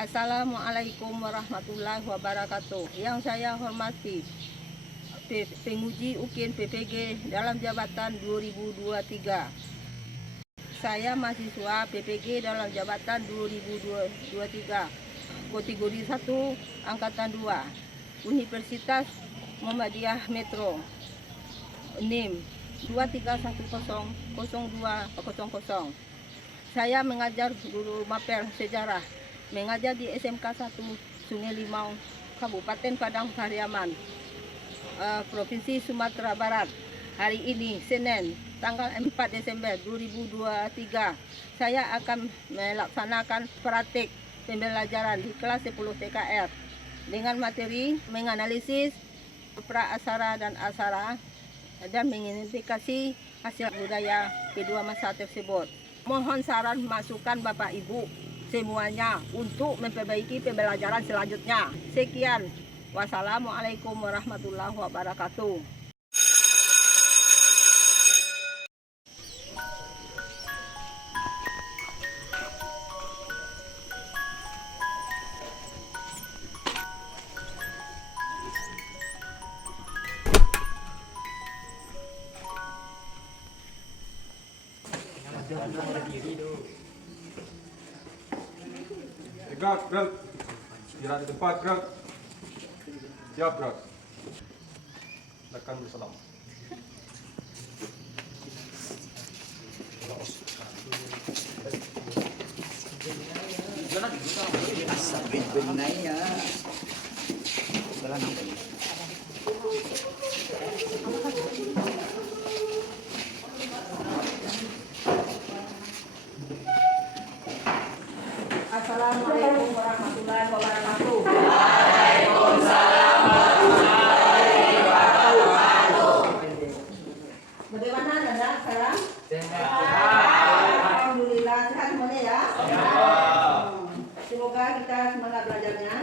Assalamualaikum warahmatullahi wabarakatuh. Yang saya hormati penguji UKIN PPG dalam jabatan 2023. Saya mahasiswa PPG dalam jabatan 2023. Kategori 1 Angkatan 2 Universitas Muhammadiyah Metro NIM 231002000. Saya mengajar guru mapel sejarah, mengajar di SMK 1 Sungai Limau, Kabupaten Padang Pariaman, Provinsi Sumatera Barat. Hari ini Senin tanggal 4 Desember 2023 saya akan melaksanakan praktik pembelajaran di kelas 10 TKR dengan materi menganalisis praaksara dan aksara dan mengidentifikasi hasil budaya kedua masa tersebut. Mohon saran masukan Bapak Ibu semuanya untuk memperbaiki pembelajaran selanjutnya. Sekian. Wassalamualaikum warahmatullahi wabarakatuh. Gerak, gerak. Gerak di tempat, gerak. Siap, gerak. Silakan bersalam. Sabit benai ya. Jalan apa? Assalamualaikum warahmatullahi wabarakatuh. Waalaikumsalam warahmatullahi wabarakatuh. Bagaimana Nanda sekarang? Sehat. Alhamdulillah sehat semuanya ya. Semoga kita semangat belajarnya.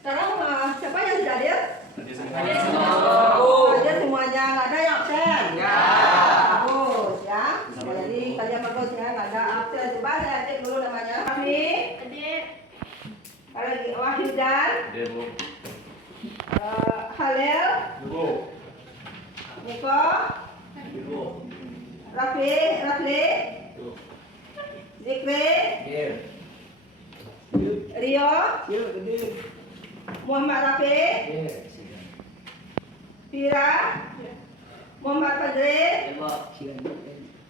Sekarang siapa yang tidak hadir? Hadir semuanya, nggak ada yang absen. Bagus ya. Jadi kalian bagus ya, nggak ada absen. Coba saya cek dulu namanya. Kami. Kalau Wahidar. Halil. Niko. Rafli. Zikri. Rio. Muhammad Rafi. Fira. Muhammad Fadri.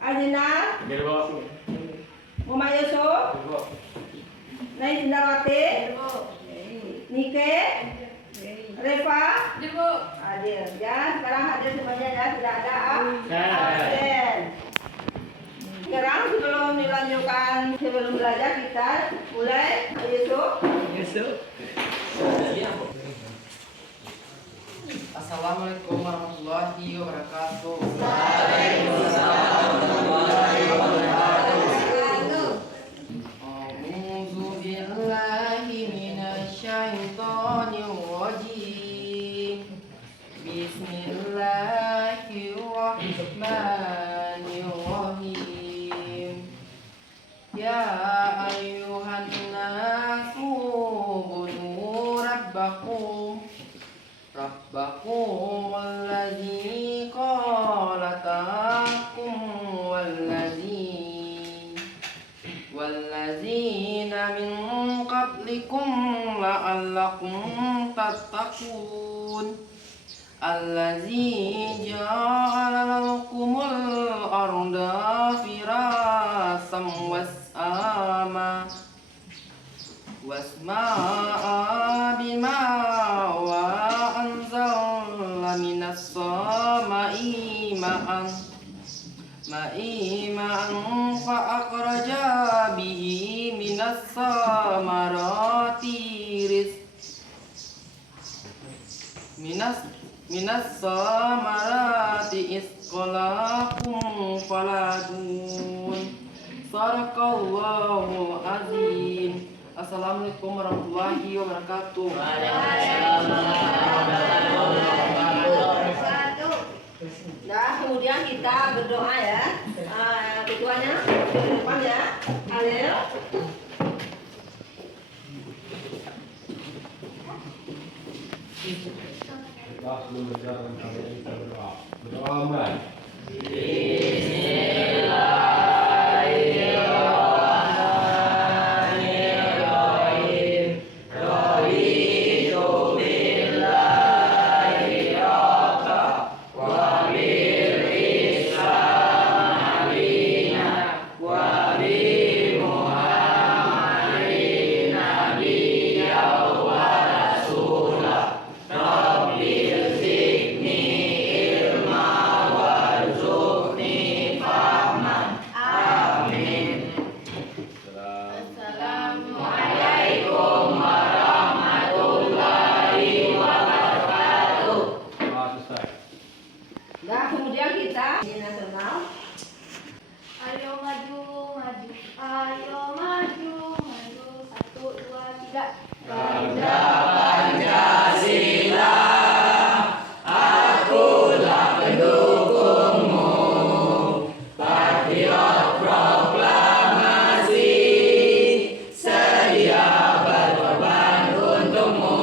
Alina. Muhammad Yusuf. Nai Indrawati. Nike. Reva. Hadir ya. Sekarang hadir semuanya ya. Tidak ada absen. Sekarang sebelum belajar kita mulai. Yusuf. Assalamualaikum warahmatullahi wabarakatuh. A'udzu billahi minasyaitonir rajim. Bismillahirrahmanirrahim. Ya ayyuhan nasu budu rabbakum alladzi khalaqakum walladzina min qablikum la'allakum tattaqun alladzi ja'ala lakumul arda firasam wasma'a bima wa anzalna minas sama'i ma'an fa akhraja bihi minas samarati minas samarati isqalakum faladun. Sadaqallahu azim. Assalamualaikum warahmatullahi wabarakatuh. Nah, kemudian kita berdoa ya. Ketuanya di depan ya. Halil. Pak sebelum berjalan kalian kita berdoa. Berdoa mulai. Nah, kemudian kita di nasional. Ayo maju, maju, ayo maju, maju, 1, 2, 3. Bangsa Pancasila, akulah pendukungmu, patriot proklamasi, sedia berkorban untukmu.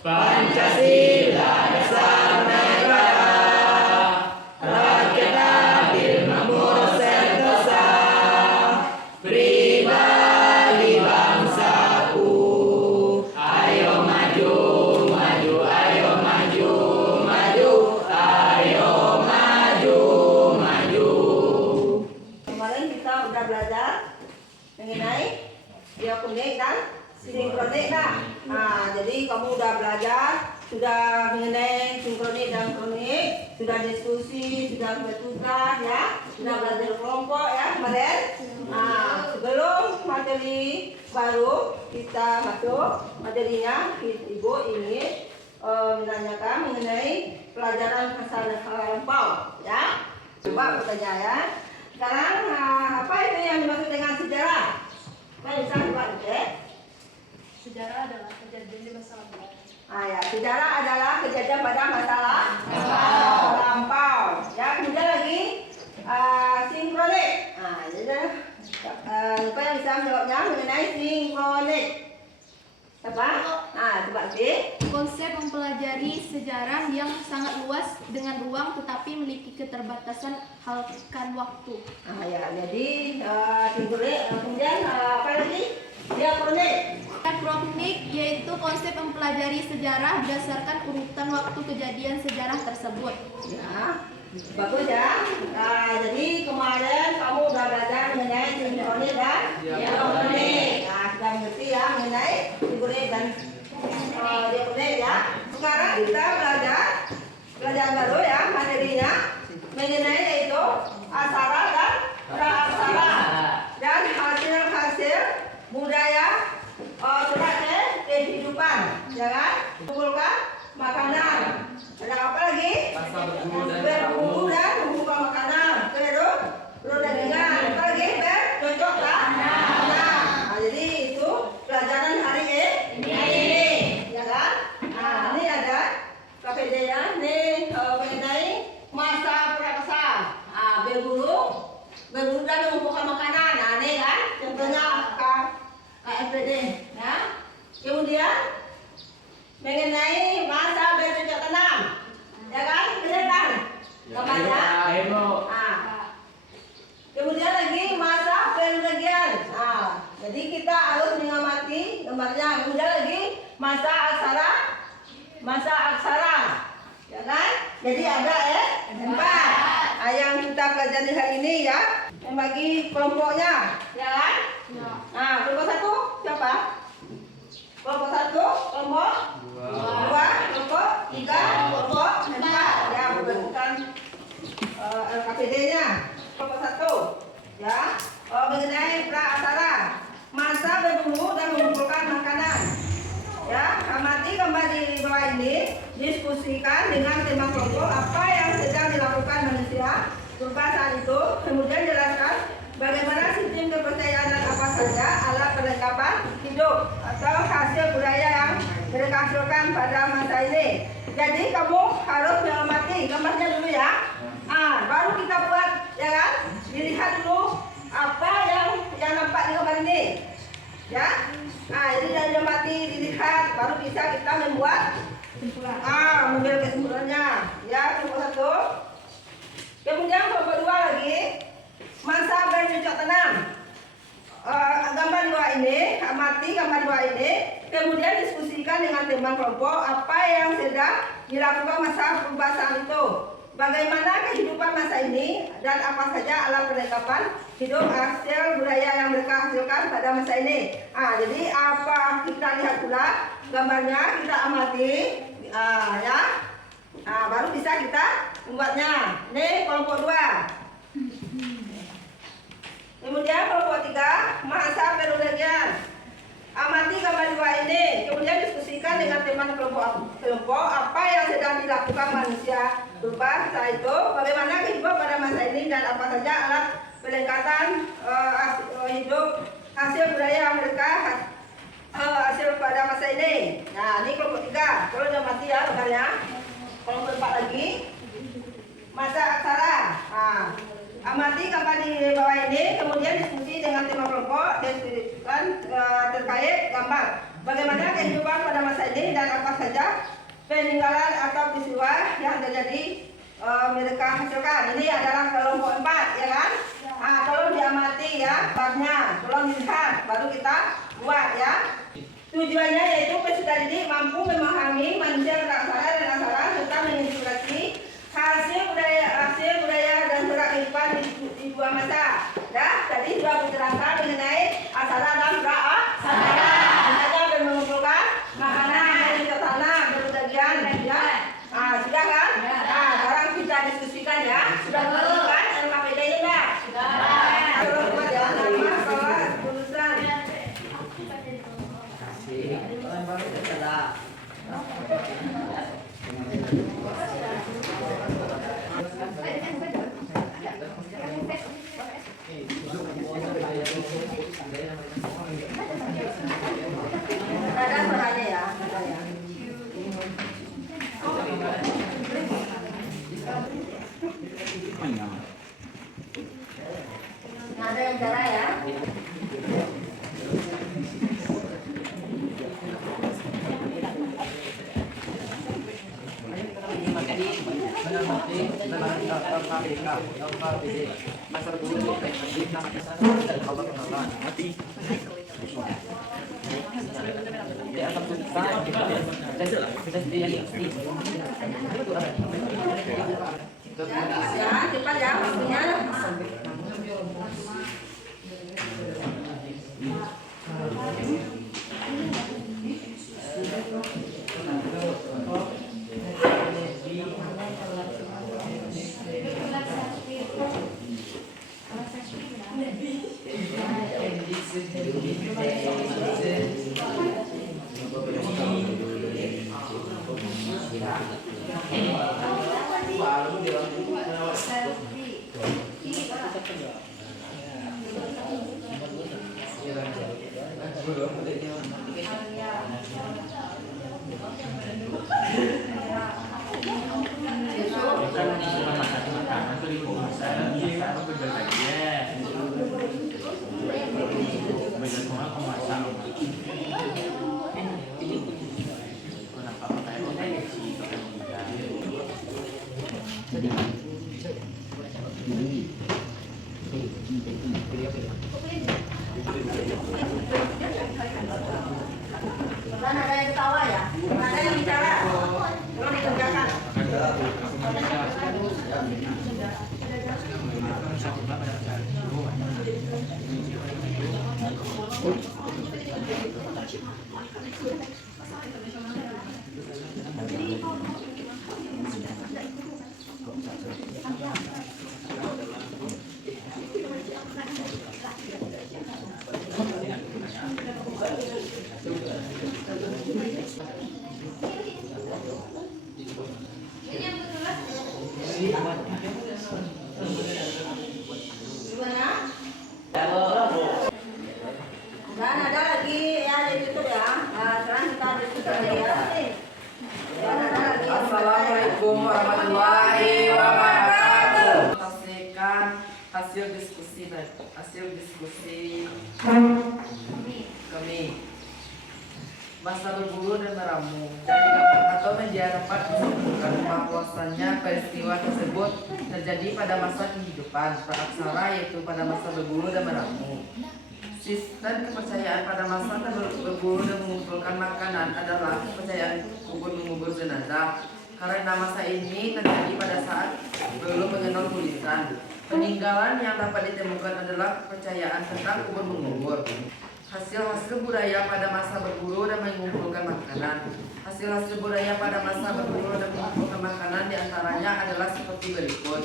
Pancasila dasar negara, rakyat adil makmur sentosa, pribadi bangsaku. Ayo maju, maju, ayo maju, maju, ayo maju, maju. Kemarin kita udah belajar mengenai diakronik dan sinkronik. Nah, jadi kamu udah belajar, sudah mengenai sinkronik dan kronik, sudah diskusi, sudah bertugas ya, sudah belajar kelompok ya kemarin. Nah, sebelum materi baru kita masuk materinya, Ibu ingin menanyakan mengenai pelajaran masa lampau ya. Coba bertanya ya. Sekarang apa itu yang dimaksud dengan sejarah? Saya bisa coba cek. Sejarah adalah kejadian di masa lampau. Ya, sejarah adalah kejadian pada masa lampau. Ya, kemudian lagi sinkronik. Jadi siapa yang bisa menjawabnya mengenai sinkronik? Siapa? Coba sih. Konsep mempelajari sejarah yang sangat luas dengan ruang tetapi memiliki keterbatasan halkan waktu. Ya, jadi sinkronik. Kemudian apa lagi? Diakronik. Diakronik yaitu konsep mempelajari sejarah berdasarkan urutan waktu kejadian sejarah tersebut. Ya, bagus ya. Jadi kemarin kamu udah belajar mengenai sinkronik dan diakronik. Sudah mengerti ya mengenai sinkronik dan diakronik ya. Sekarang kita belajar pelajaran baru ya materinya mengenai yaitu aksara dan praaksara dan hasil-hasil budaya sebagai kehidupan, jangan kumpulkan makanan. Ada apa lagi? Berbumbu dan membuka makanan. Terus dengan apa lagi? Bercocok tanam. Jadi itu pelajaran hari ini, ya kan? Ini ada KPD-nya. Ini mengenai masa prakasa. Berburu dan membuka makanan. Ini kan? Contohnya KPD, ya. Kemudian mengenai masa bercocok tanam, ya kan? Benar kan? Gambarnya. Kemudian lagi masa pembagian. Jadi kita harus mengamati gambarnya. Kemudian lagi masa aksara, ya kan? Jadi ada 4 yang kita pelajari hari ini ya. Yang bagi kelompoknya, ya kan? Kelompok 1 siapa? Kelompok 1, kelompok 2, kelompok 3, kelompok 4. Ya, berdasarkan LKPD-nya. Kelompok 1, ya, mengenai praaksara, masa berburu dan mengumpulkan makanan. Ya, amati gambar di bawah ini, diskusikan dengan tema kelompok apa yang sedang dilakukan manusia berupa saat itu, kemudian jelaskan bagaimana sistem kepercayaan dan apa saja alat perlengkapan hidup atau hasil budaya yang mereka hasilkan pada masa ini. Jadi kamu harus mengamati gambarnya dulu ya. Baru kita buat, ya kan? Dilihat dulu apa yang nampak di gambar ini, ya. Jadi dari amati dilihat, baru bisa kita membuat Mengambil kesimpulannya. Ya, kelompok 1. Kemudian kelompok 2 lagi, masa bercocok tanam. Gambar 2 ini, amati gambar 2 ini, kemudian diskusikan dengan teman kelompok apa yang sedang dilakukan masa perubahan itu. Bagaimana kehidupan masa ini dan apa saja alat perlengkapan hidup hasil budaya yang mereka hasilkan pada masa ini. Jadi apa kita lihat pula gambarnya, kita amati, ya. Baru bisa kita membuatnya. Ini kelompok 2. Kemudian kelompok 3, masa perundingan. Amati gambar 2 ini, kemudian diskusikan dengan teman kelompok apa yang sedang dilakukan manusia berubah setelah itu, bagaimana kehidupan pada masa ini dan apa saja alat perlengkapan hidup hasil budaya yang mereka hasil pada masa ini. Nah, ini kelompok 3. Kalau udah mati ya gambarnya. Kelompok 4 lagi, masa aksara. Amati gambar di bawah ini, kemudian diskusi dengan teman kelompok diskusikan terkait gambar bagaimana kehidupan pada masa ini dan apa saja peninggalan atau peristiwa yang terjadi mereka hasilkan. Ini adalah kelompok 4, ya kan? Tolong diamati ya babnya, tolong dilihat, baru kita buat ya. Tujuannya yaitu peserta didik mampu memahami manusia beraksara dan aksara serta menginspirasi hasil budaya dan gerak kehidupan di dua masa. Tadi sudah diterangkan mengenai aksara dan gerak aksara. Misalnya mengumpulkan makanan dari tanah berbagian ya. Sudah kan? Sekarang kita diskusikan ya. Sudah menentukan LKPD-nya enggak? Sudah. Kalau buat ya, nama kelas lulusan. Ada suaranya ya. Ada yang cara ya. Ya, cepat ya waktunya. Dan ada yang ketawa ya? Ada yang bicara? Tolong dikerjakan. Gimana? Dan ada lagi ya di YouTube ya. Sekarang kita diskusi ya. Dan ada lagi. Assalamualaikum warahmatullahi wabarakatuh. Sampaikan hasil diskusi kami. masa berburu dan meramu. Atau media dapat disebutkan bahwasannya peristiwa tersebut terjadi pada masa kehidupan praaksara, yaitu pada masa berburu dan meramu. Sistem kepercayaan pada masa berburu dan mengumpulkan makanan adalah kepercayaan kubur mengubur jenazah, karena masa ini terjadi pada saat belum mengenal tulisan. Peninggalan yang dapat ditemukan adalah kepercayaan tentang kubur mengubur. Hasil-hasil budaya pada masa berburu dan mengumpulkan makanan. Hasil-hasil budaya pada masa berburu dan mengumpulkan makanan diantaranya adalah seperti berikut.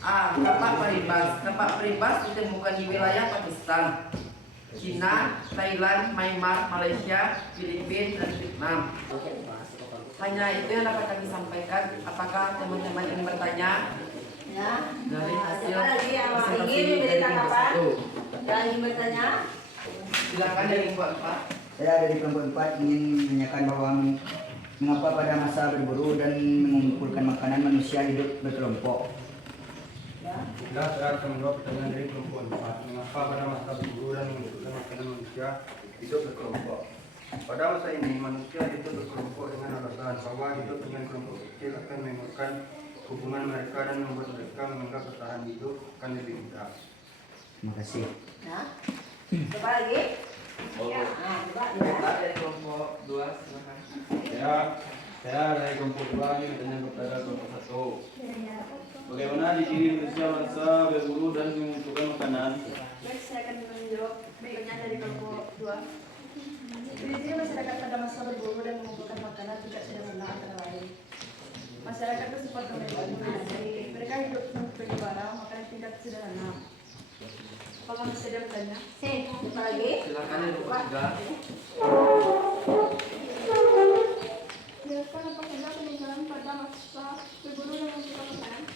A. Kapak peribas. Kapak peribas ditemukan di wilayah Pakistan, China, Thailand, Myanmar, Malaysia, Filipina, dan Vietnam. Hanya itu yang dapat kami sampaikan. Apakah teman-teman ingin bertanya? Ya. Dari hasil Siapa lagi yang presentasi ingin memberi dari tanggapan? kelompok 1. Yang ingin bertanya? Silakan dari kelompok 4. Saya dari kelompok 4 ingin menanyakan bahwa mengapa pada masa berburu dan mengumpulkan makanan manusia hidup berkelompok. Baiklah, saya akan menjawab pertanyaan dari kelompok 4. Mengapa pada masa berburu dan mengumpulkan makanan manusia hidup berkelompok? Pada masa ini manusia hidup berkelompok dengan alasan bahwa hidup dengan kelompok kecil akan menguatkan hubungan mereka dan membuat mereka menganggap bertahan hidup akan lebih mudah. Terima kasih. Ya. Siapa lagi? Ya. Nah, coba ya. Baiklah, dari kelompok 2, silakan. Saya dari kelompok 2 ini bertanya kepada kelompok 1. Bagaimana di sini manusia masa berburu dan mengumpulkan makanan? Baik, saya akan menjawab pertanyaan dari kelompok 2. Di sini masyarakat pada masa berburu dan mengumpulkan makanan tidak sederhana antara lain. Masyarakat bersifat domestik, jadi mereka hidup sebagai barang, makanan tingkat sederhana. Apakah masih ada bertanya? Siapa lagi? Silakan dari kelompok 3. Jelaskan apa saja peninggalan pada masa berburu dan mengumpulkan makanan.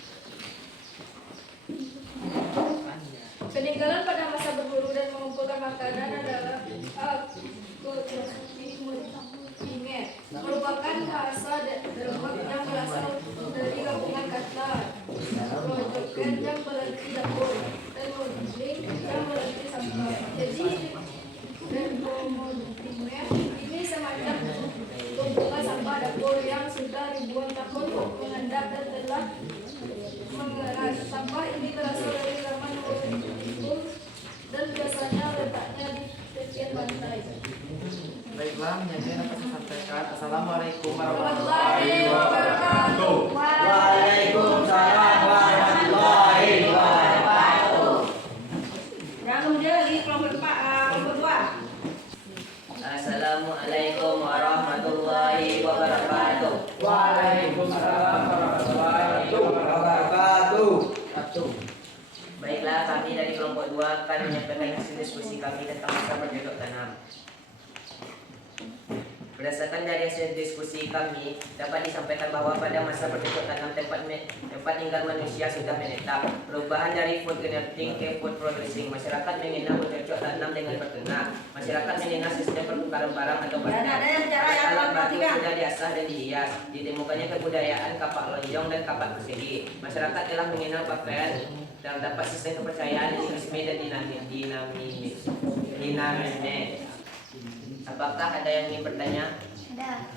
Peninggalan pada masa berburu dan mengumpulkan makanan adalah merupakan bahasa Denmark yang berasal dari gabungan kata Rojoken yang berarti dapur dan Modling yang berarti sampah. Jadi Denmark ini semacam tumpukan sampah dapur yang sudah ribuan tahun mengendap dan telah mengeras. Sampah ini berasal dari zaman Neolitik dan biasanya letaknya di tepian pantai. Baiklah, menjadi yang dapat saya sampaikan. Assalamualaikum Warahmatullahi warahmatullahi wabarakatuh. Waalaikumsalam warahmatullahi wabarakatuh. Dan kemudian lagi kelompok 2. Assalamualaikum warahmatullahi wabarakatuh. Waalaikumsalam warahmatullahi wabarakatuh. Baiklah, kami dari kelompok 2 akan menyampaikan hasil diskusi kami tentang masa bercocok tanam. Berdasarkan dari hasil diskusi kami, dapat disampaikan bahwa pada masa bercocok tanam tempat tinggal manusia sudah menetap. Perubahan dari food grafting ke food processing, masyarakat mengenal bercocok tanam dengan berternak. Masyarakat mengenal sistem pertukaran barang atau barter. Alat batu sudah diasah dan dihias. Ditemukannya kebudayaan kapak lonjong dan kapak persegi. Masyarakat telah mengenal pakaian. Terdapat sistem kepercayaan dinamisme dan dinamisme. Apakah ada yang ingin bertanya? Ada.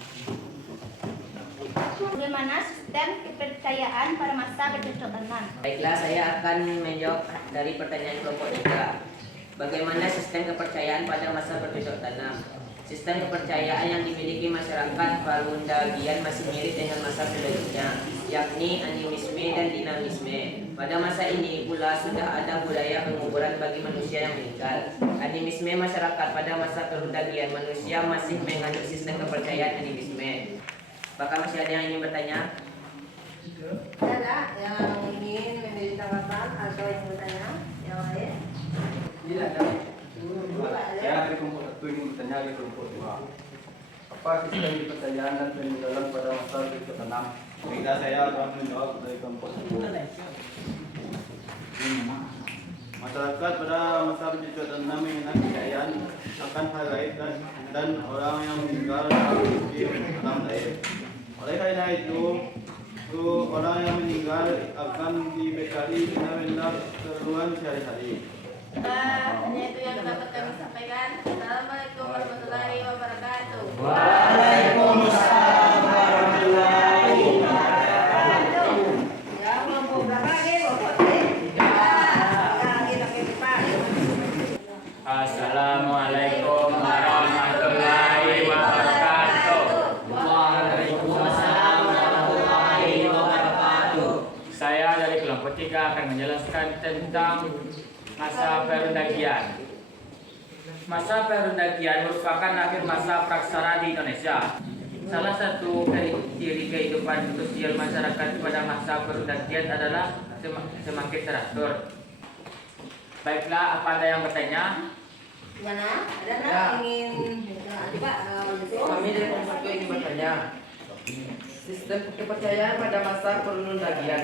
Bagaimana sistem kepercayaan pada masa bercocok tanam? Baiklah, saya akan menjawab dari pertanyaan kelompok 3. Bagaimana sistem kepercayaan pada masa bercocok tanam? Sistem kepercayaan yang dimiliki masyarakat Walundagian masih mirip dengan masa sebelumnya, yakni animisme dan dinamisme. Pada masa ini pula sudah ada budaya penguburan bagi manusia yang meninggal. Animisme masyarakat pada masa Walundagian, manusia masih menganut sistem kepercayaan animisme. Apakah masih ada yang ingin bertanya? Ada yang ingin memberi tanggapan atau yang bertanya? Yang lain? Tidak ada. Saya dari kelompok 1 ingin bertanya ke kelompok 2. Apa sistem kepercayaan dan peninggalan pada masa bercocok tanam? Baiklah, saya akan menjawab dari kelompok 1. Masyarakat pada masa bercocok tanam mengenal kepercayaan akan hal gaib dan orang yang meninggal di alam gaib. Oleh karena itu, orang yang meninggal akan dibekali benda-benda keperluan sehari-hari. Hanya itu yang dapat kami sampaikan. Assalamualaikum warahmatullahi wabarakatuh. Waalaikumsalam warahmatullahi wabarakatuh. Ya, kelompok berapa lagi? Kelompok 3. Lagi pakai depan. Assalamualaikum warahmatullahi wabarakatuh. Waalaikumsalam warahmatullahi wabarakatuh. Saya dari kelompok 3 akan menjelaskan tentang masa perundagian. Masa perundagian merupakan akhir masa praksara di Indonesia. Salah satu ciri kehidupan sosial masyarakat pada masa perundagian adalah semakin teratur. Baiklah, apa ada yang bertanya? Mana? Ada Ya. nak ingin coba Kami dari kelompok 1 ingin bertanya. Sistem kepercayaan pada masa perundagian.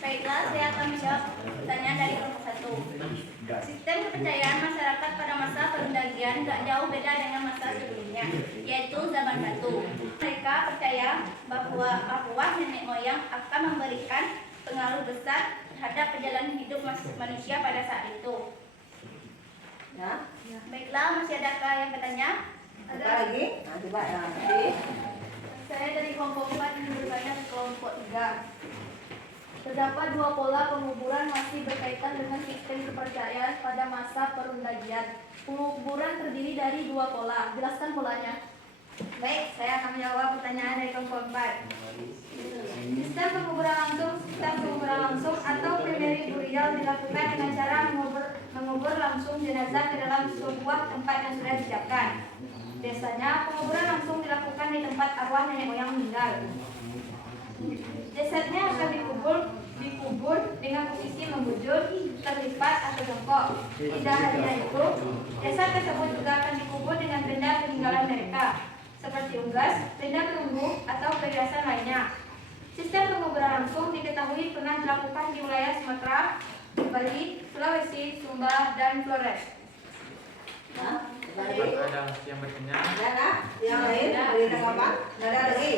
Baiklah, saya akan menjawab pertanyaan dari kelompok 1. Sistem kepercayaan masyarakat pada masa perundagian tak jauh beda dengan masa sebelumnya, yaitu zaman batu. Mereka percaya bahwa nenek moyang akan memberikan pengaruh besar terhadap perjalanan hidup manusia pada saat itu. Ya. Baiklah, masih adakah yang bertanya? Ada lagi? Nah, coba ya. Nanti. Saya dari kelompok 4 ingin bertanya ke kelompok 3. Terdapat dua pola penguburan masih berkaitan dengan sistem kepercayaan pada masa perundagian. Penguburan terdiri dari dua pola. Jelaskan polanya. Baik, saya akan menjawab pertanyaan dari kelompok 4. Sistem penguburan langsung atau crematory burial dilakukan dengan cara mengubur langsung jenazah ke dalam sebuah tempat yang sudah disiapkan. Biasanya penguburan langsung dilakukan di tempat arwah nenek moyang meninggal. Jasadnya akan dikubur dengan posisi membujur, terlipat atau jongkok. Tidak hanya itu, jasad tersebut juga akan dikubur dengan benda peninggalan mereka, seperti unggas, benda perunggu, atau perhiasan lainnya. Sistem penguburan langsung diketahui pernah dilakukan di wilayah Sumatera, Bali, Sulawesi, Sumba, dan Flores. Ya. Ada lagi? Apakah ada yang bertanya? Ada nak? Yang lain? Ada tanggapan? Ada lagi?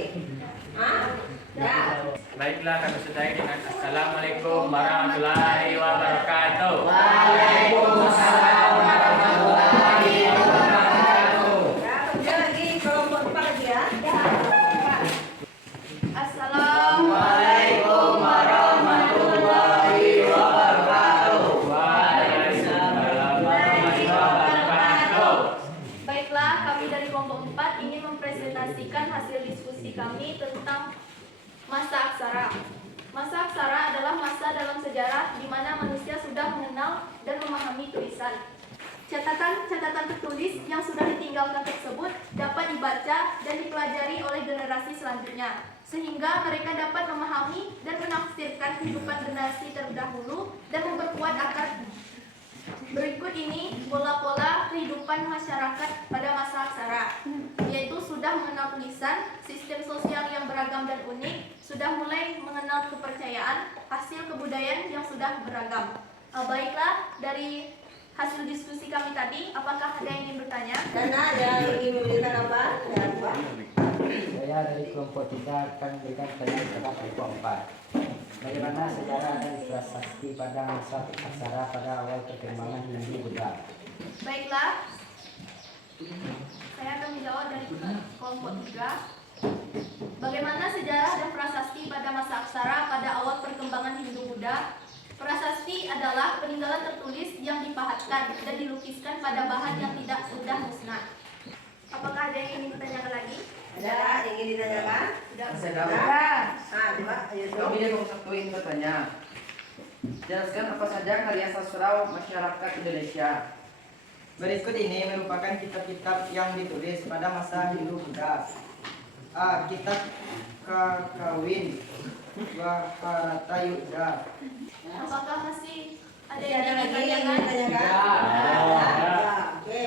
Hah? Ya. Baiklah, kami sudahi dengan Assalamualaikum warahmatullahi wabarakatuh. Waalaikumsalam warahmatullahi wabarakatuh. Ya, kemudian lagi kelompok 4 lagi ya. Assalamualaikum warahmatullahi wabarakatuh. Waalaikumsalam warahmatullahi wabarakatuh. Baiklah, kami dari kelompok 4 ingin mempresentasikan hasil diskusi kami tentang masa aksara. Masa aksara adalah masa dalam sejarah di mana manusia sudah mengenal dan memahami tulisan. Catatan tertulis yang sudah ditinggalkan tersebut dapat dibaca dan dipelajari oleh generasi selanjutnya, sehingga mereka dapat memahami dan menafsirkan kehidupan generasi terdahulu dan memperkuat akar. Berikut ini pola-pola kehidupan masyarakat pada masa aksara, yaitu sudah mengenal tulisan, sistem sosial yang beragam dan unik, sudah mulai mengenal kepercayaan, hasil kebudayaan yang sudah beragam. Baiklah, dari hasil diskusi kami tadi, apakah ada yang ingin bertanya? Dana yang ingin memberikan apa? Ya, Pak. Saya dari kelompok 3 akan memberikan pertanyaan kepada kelompok 4. Bagaimana sejarah dan prasasti pada masa aksara pada awal perkembangan Hindu Buddha? Baiklah, saya akan menjawab dari kelompok 3. Bagaimana sejarah dan prasasti pada masa aksara pada awal perkembangan Hindu Buddha? Prasasti adalah peninggalan tertulis yang dipahatkan dan dilukiskan pada bahan yang tidak sudah musnah. Apakah ada yang ingin ditanyakan lagi? Ada yang ingin ditanyakan? Masih ada. Ah, coba. Ayo, Kami dari kelompok 1 ingin bertanya. Jelaskan apa saja karya sastra masyarakat Indonesia. Berikut ini merupakan kitab-kitab yang ditulis pada masa Hindu Buddha. A. Kitab Kakawin Mahabharata Yuddha. Apakah masih ada Ada yang ingin lagi yang ingin ditanyakan? ditanyakan? Ya. Oke.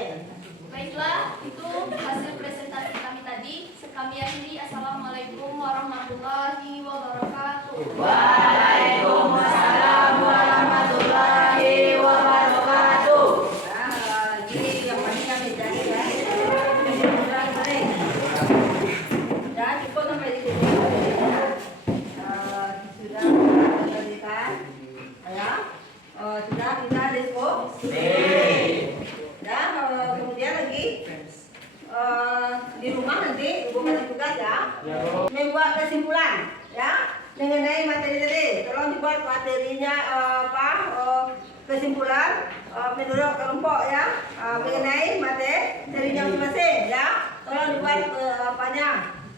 Baiklah, itu hasil presentasi kami tadi. Kami akhiri. Assalamualaikum warahmatullahi wabarakatuh. Waalaikumsalam warahmatullahi wabarakatuh. Nah, gini yang paling kami jadi ya. Dan cukup sampai di sini. Sudah memberikan, ya. Sudah kita dibuat materinya kesimpulan menurut kelompok ya mengenai materinya masing-masing ya. Tolong dibuat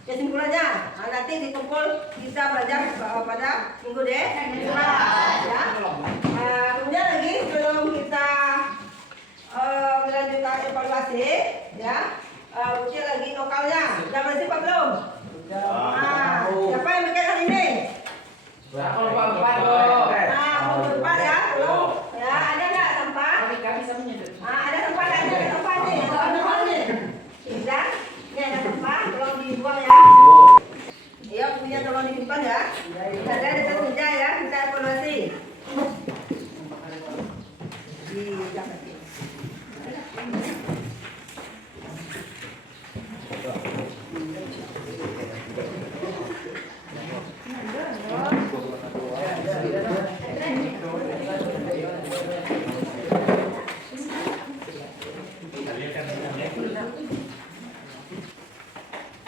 kesimpulannya. Nanti dikumpul kita belajar pada minggu depan ya. Kemudian lagi sebelum kita melanjutkan evaluasi ya, uji lagi lokalnya. Sudah bersih Pak belum? Siapa yang bikin hari ini? Kelompok 4 Kelompok 4 ya, belum? Ya, ada nggak sampah? Kami bisa menyedot. Ada sampah, ada sampah nih. Ada nih. Dan ini ada sampah, tolong dibuang ya. Iya, punya tolong disimpan ya. Ada di atas meja ya, kita evaluasi. Di jangan.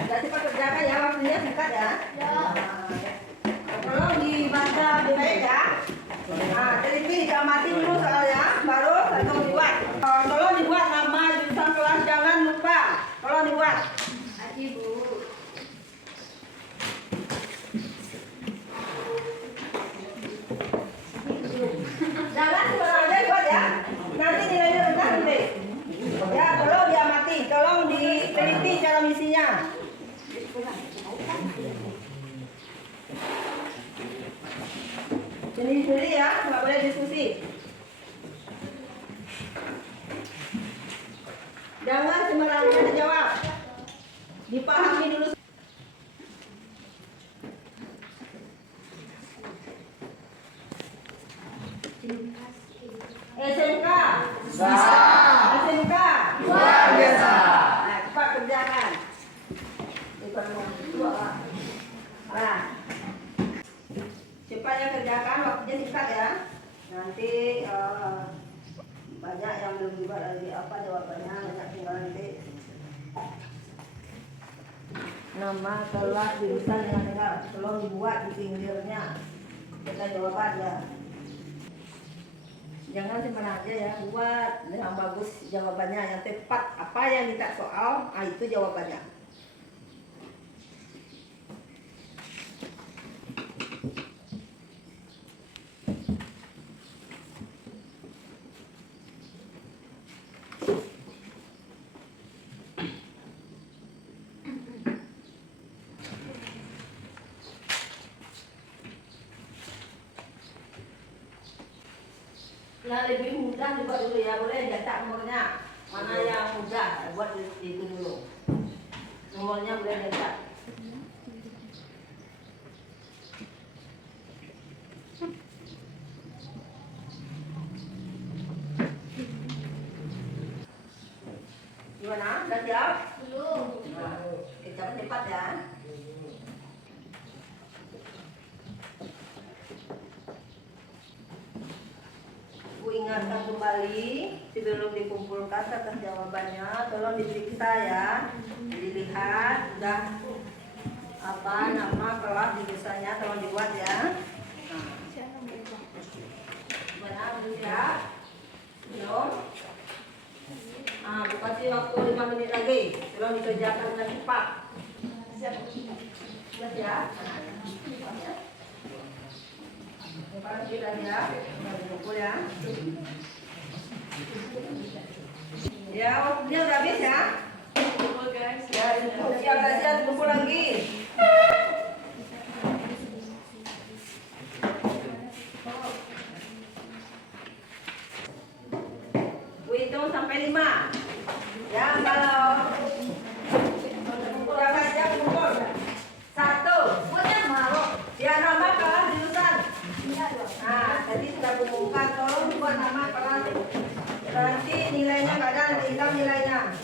Jadi cepat kerjakan ya, waktunya singkat ya. Tolong dibaca baik ya. Teliti diamati dulu soalnya, baru tolong dibuat. Tolong dibuat nama jurusan kelas, jangan lupa. Tolong dibuat. Aji Bu. Jangan sembarangan dibuat ya. Nanti nilainya rendah nanti. Ya, tolong diamati, tolong diteliti cara misinya. Sendiri ya, nggak boleh diskusi. Jangan sembarangan dijawab. Dipahami dulu. SMK. SMK. Luar biasa. Cepat kerjakan. Cepatnya kerjakan, waktunya singkat ya. Nanti banyak yang belum dibuat lagi apa jawabannya, banyak tinggal nanti. Nama kelas jurusan yang tinggal tolong dibuat di pinggirnya. Kita jawabannya. Jangan simpan aja ya, buat yang bagus jawabannya yang tepat. Apa yang minta soal, itu jawabannya. Yang lebih mudah dibuat dulu ya, boleh cetak nomornya. Mana yang mudah, buat itu dulu. Nomornya boleh cetak. Gimana? Udah siap? Belum. Kita cepat ya. Ingatkan kembali sebelum dikumpulkan atas jawabannya, tolong diperiksa ya, dilihat sudah apa nama kelas jurusannya, tolong dibuat ya. Gimana, belum siap? Belum? Kasih waktu 5 menit lagi, tolong dikerjakan dengan cepat. Sudah siap? Sekarang kita ya, kumpul ya. Ya, waktunya udah habis ya. Kumpul guys. Ya, siap-siap kumpul lagi. Hitung sampai 5. Ya, kalau udah siap kumpul. 1. Ya, nama kelas jurusan. Tadi sudah kumpulkan, tolong buat nama kelas. Nanti nilainya nggak ada, nanti hitam nilainya. 3.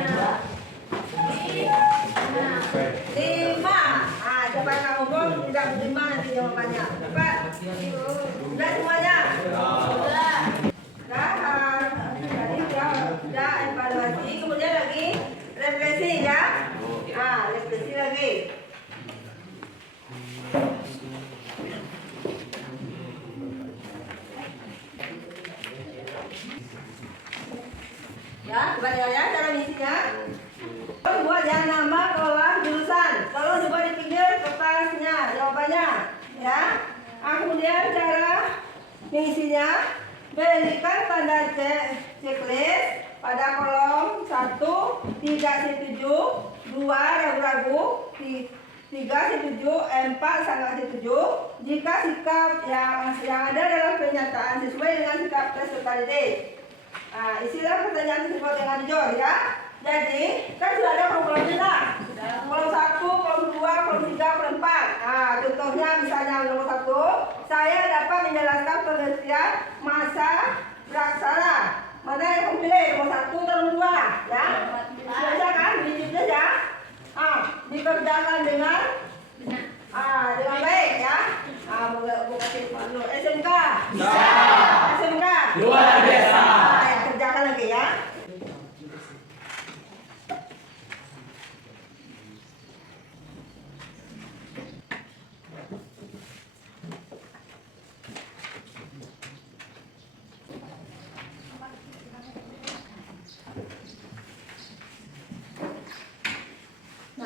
4. jawabannya. Cepat. Sudah semuanya? Sudah. Sudah evaluasi, kemudian lagi refleksi ya. Refleksi lagi. Ya, coba lihat ya cara misinya. Buat ya nama kolom jurusan. Tolong coba di pinggir kertasnya jawabannya. Ya. Kemudian cara mengisinya, berikan tanda checklist pada kolom 1, 3 setuju, 2 ragu-ragu, 3 setuju, 4 sangat setuju. Jika sikap yang ada dalam pernyataan sesuai dengan sikap peserta didik. Isilah pertanyaan tersebut dengan jujur ya. Jadi kan sudah ada kolom-kolomnya lah. Kolom 1, kolom 2, kolom 3, kolom 4. Contohnya misalnya nomor 1, saya dapat menjelaskan pengertian masa praksara. Mana yang kamu pilih? Nomor 1 atau nomor 2? Ya. Bisa kan? Dicuci saja. Dikerjakan dengan baik ya. Buka dulu. SMK. SMK. Luar biasa. Ya, kerjakan lagi ya.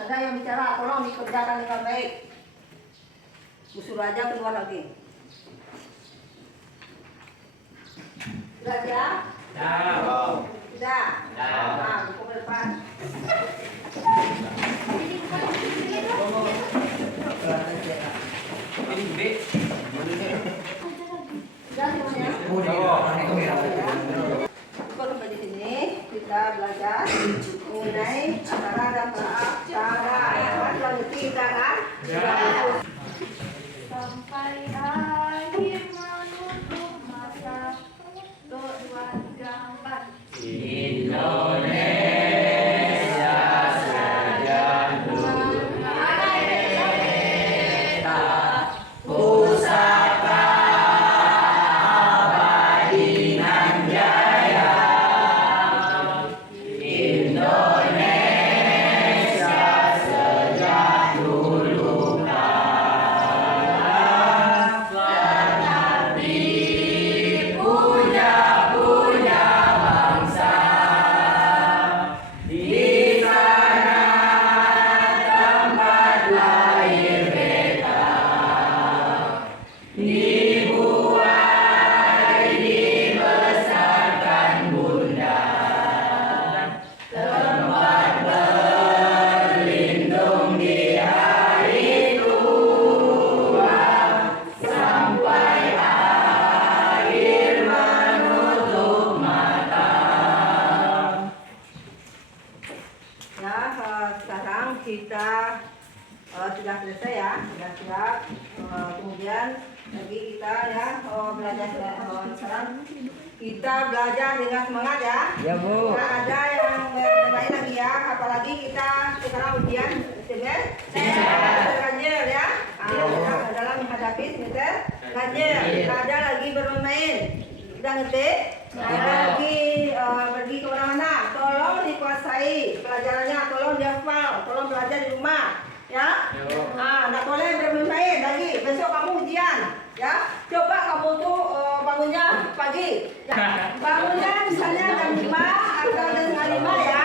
Ada yang bicara, tolong dikerjakan dengan baik. Busur aja keluar lagi. Sudah ya? Sudah. Buku ke depan. Sudah semuanya? Sampai di sini kita belajar mengenai aksara dan praaksara. Lanjut kita kan? Sampai akhir menutup masa. 1, 2, 3, 4. Indonesia saja pusaka abadi nan jaya. Indonesia sejak dulu kala tetapi punya bangsa. Di sana tempat lahir beta, dibuai dibesarkan bunda, tempat berlindung di hari tua sampai akhir menutup mata. Ya, sekarang kita sudah selesai ya, sudah siap. Kemudian lagi kita ya belajar sekarang kita belajar dengan semangat ya. Ya, Bu. Nggak ada yang bermain lagi ya, apalagi kita sekarang ujian semester ganjil ya. Dalam menghadapi semester ganjil, nggak ada lagi bermain. Udah ngetik, nggak ada lagi pergi kemana-mana. Tolong dikuasai pelajarannya, tolong dihafal, tolong belajar di rumah. Ya, nggak boleh bermain lagi. Besok kamu ujian, ya. Coba kamu tuh bangunnya pagi. Ya. Bangunnya misalnya jam 5 atau jam 5 ya.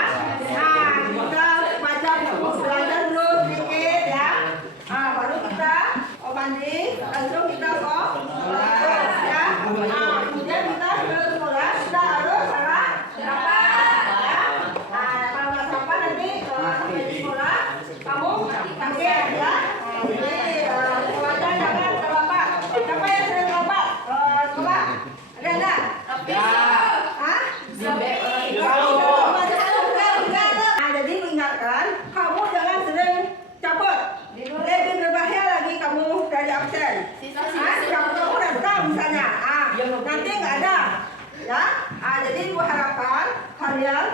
Kita baca buku belajar dulu sedikit ya. Baru kita mandi, langsung kita kok ya. Kemudian kita ke sekolah, kita harus sampah ya. Kalau nggak sampah nanti sampai di sekolah kamu kaget ya. Jadi sekolahnya jangan terlambat. Siapa yang sering terlambat sekolah? Ada? Jadi mengingatkan kamu jangan sering cabut. Lebih berbahaya lagi kamu dari absen. Kamu datang misalnya, nanti nggak ada. Ya, jadi harapkan kalian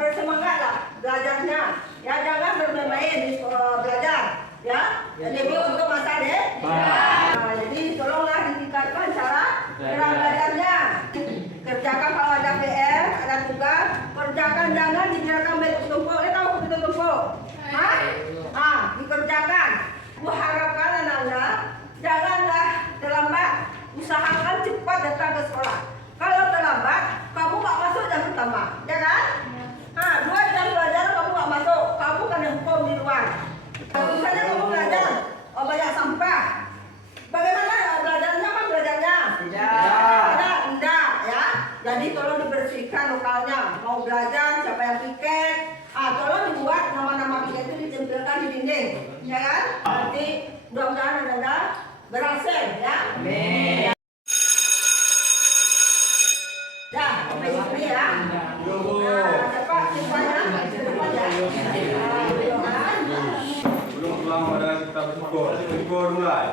bersemangat lah belajarnya. Ya, jangan bermain di belajar. Ya, jadi untuk masa deh. Nah, jadi tolonglah ditingkatkan cara belajarnya. Kerjakan kalau ada PR, ada tugas, kerjakan, jangan dibiarkan bertumpuk. Tahu bertumpuk? Hah? Ah, dikerjakan. Ku harapkan anak-anak janganlah terlambat. Usahakan cepat datang ke sekolah. Kalau terlambat, kamu nggak masuk jam pertama, ya kan? Nah, 2 jam belajar kamu nggak masuk, kamu kena hukum di luar. Misalnya kamu belajar, banyak sampah. Bagaimana belajarnya? Apa belajarnya? Tidak, ya. Jadi tolong dibersihkan lokalnya. Mau belajar, siapa yang piket? Tolong dibuat nama-nama piket itu ditempelkan di dinding, ya kan? Nanti mudah-mudahan Anda berhasil, ya. Amin. Ya, sampai sini ya. Cepat siswanya. Cepat ya. Belum pulang pada kita bersyukur mulai.